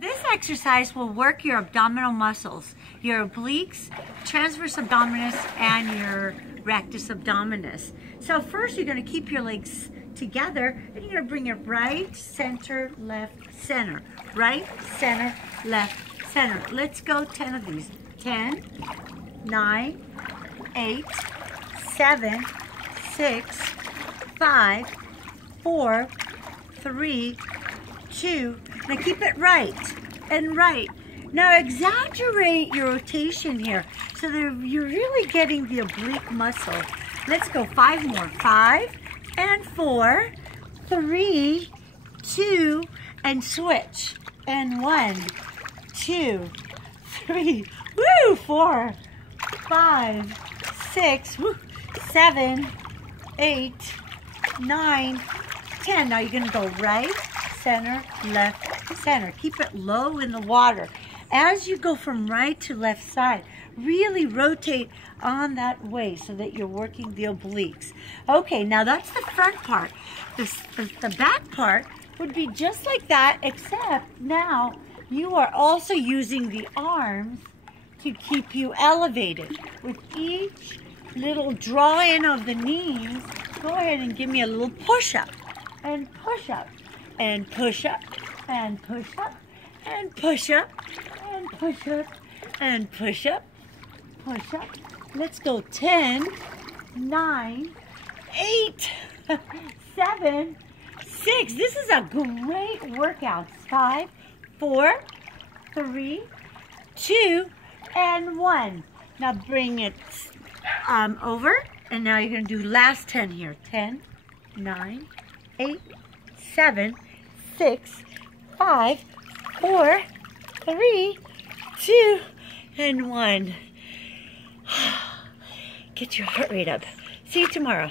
This exercise will work your abdominal muscles, your obliques, transverse abdominis, and your rectus abdominis. So first you're going to keep your legs together and you're going to bring it right, center, left, center. Right, center, left, center. Let's go 10 of these. 10, 9, 8, 7, 6, 5, 4, 3, 2. Now keep it right and right. Now exaggerate your rotation here so that you're really getting the oblique muscle. Let's go 5 more. 5 and 4, 3, 2, and switch. And 1, 2, 3, woo, 4, 5, 6, woo, 7, 8, 9, 10. Now you're gonna go right, center, left, center. Keep it low in the water. As you go from right to left side, really rotate on that way so that you're working the obliques. Okay, now that's the front part. The back part would be just like that, except now you are also using the arms to keep you elevated. With each little draw in of the knees, go ahead and give me a little push-up, and push-up, and push-up, and push-up, and push-up, and push-up, and push-up, push-up. Let's go 10, 9, 8, 7, 6. This is a great workout. 5, 4, 3, 2, and 1. Now bring it over, and now you're going to do last 10 here. 10, 9, 8, 7, 6, 5, 4, 3, 2, and 1. Get your heart rate up. See you tomorrow.